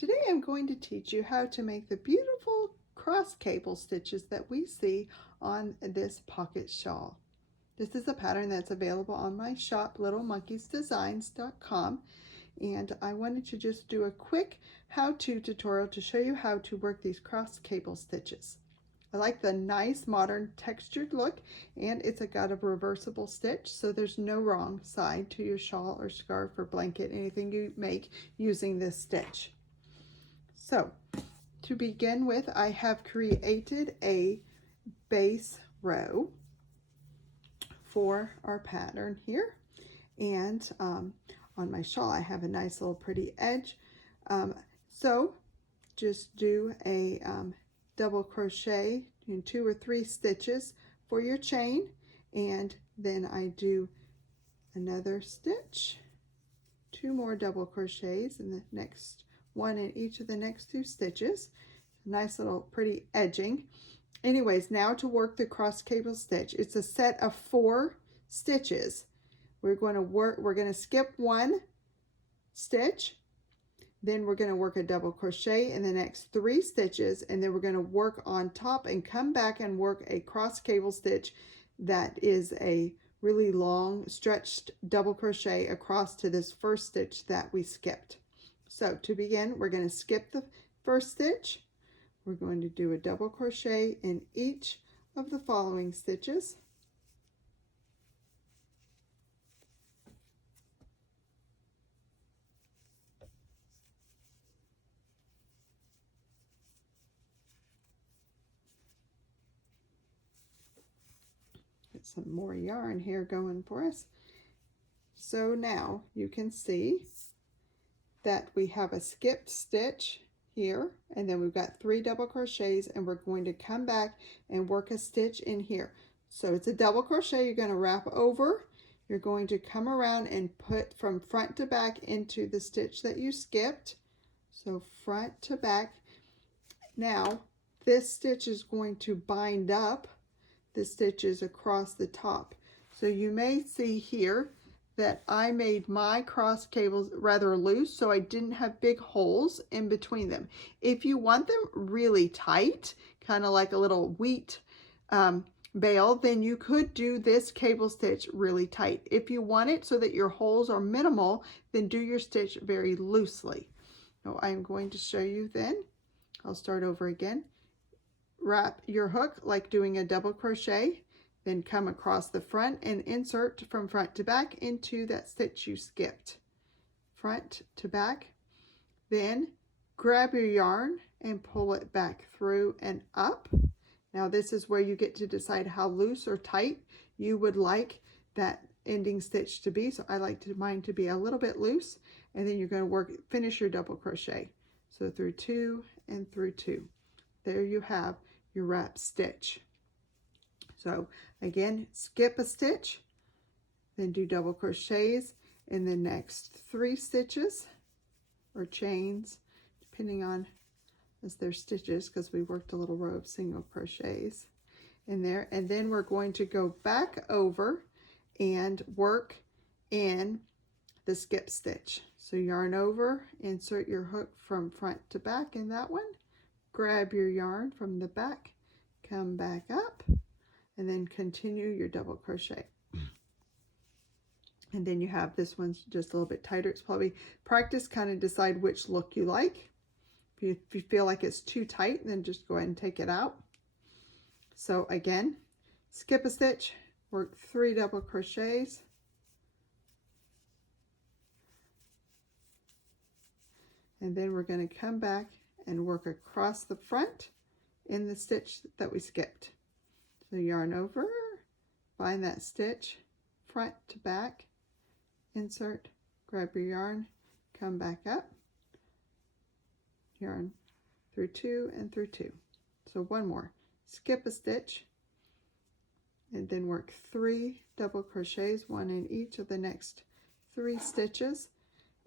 Today I'm going to teach you how to make the beautiful cross cable stitches that we see on this pocket shawl. This is a pattern that's available on my shop, littlemonkeysdesigns.com, and I wanted to just do a quick how-to tutorial to show you how to work these cross cable stitches. I like the nice modern textured look, and it's got a reversible stitch, so there's no wrong side to your shawl or scarf or blanket, anything you make using this stitch. So to begin with, I have created a base row for our pattern here, and on my shawl I have a nice little pretty edge. So just do a double crochet in 2 or 3 stitches for your chain, and then I do another stitch, 2 more double crochets in the next one in each of the next 2 stitches. Nice little pretty edging. Anyways, now to work the cross cable stitch. It's a set of 4 stitches. We're going to skip 1 stitch, then we're going to work a double crochet in the next 3 stitches, and then we're going to work on top and come back and work a cross cable stitch that is a really long stretched double crochet across to this first stitch that we skipped. So to begin, we're going to skip the first stitch. We're going to do a double crochet in each of the following stitches. Get some more yarn here going for us. So now you can see that we have a skipped stitch here, and then we've got 3 double crochets, and we're going to come back and work a stitch in here. So it's a double crochet. You're going to wrap over, you're going to come around and put from front to back into the stitch that you skipped. So front to back. Now this stitch is going to bind up the stitches across the top. So you may see here that I made my cross cables rather loose, so I didn't have big holes in between them. If you want them really tight, kind of like a little wheat bale, then you could do this cable stitch really tight. If you want it so that your holes are minimal, then do your stitch very loosely. Now I'm going to show you then. I'll start over again. Wrap your hook like doing a double crochet, then come across the front and insert from front to back into that stitch you skipped. Front to back. Then grab your yarn and pull it back through and up. Now this is where you get to decide how loose or tight you would like that ending stitch to be. So I like mine to be a little bit loose, and then you're going to finish your double crochet. So through 2 and through 2. There you have your wrap stitch. So again, skip a stitch, then do double crochets in the next 3 stitches or chains, depending on as they're stitches, because we worked a little row of single crochets in there. And then we're going to go back over and work in the skip stitch. So yarn over, insert your hook from front to back in that one, grab your yarn from the back, come back up, and then continue your double crochet. And then you have this one's just a little bit tighter. It's probably practice, kind of decide which look you like. If you feel like it's too tight, then just go ahead and take it out. So again, skip a stitch, work 3 double crochets, and then we're going to come back and work across the front in the stitch that we skipped. So yarn over, find that stitch, front to back, insert, grab your yarn, come back up, yarn through 2 and through 2. So one more, skip a stitch, and then work 3 double crochets, 1 in each of the next 3 stitches,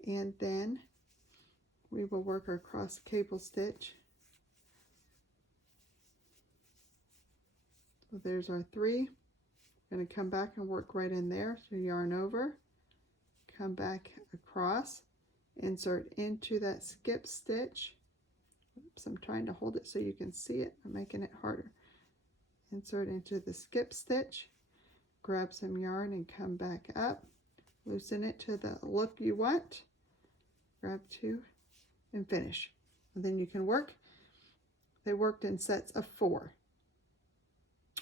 and then we will work our cross cable stitch. So there's our 3. I'm going to come back and work right in there. So yarn over, come back across, insert into that skip stitch. Oops, I'm trying to hold it so you can see it. I'm making it harder. Insert into the skip stitch, grab some yarn and come back up, loosen it to the look you want, grab two and finish. And then you can work. They worked in sets of 4.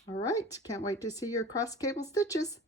All right, can't wait to see your cross cable stitches.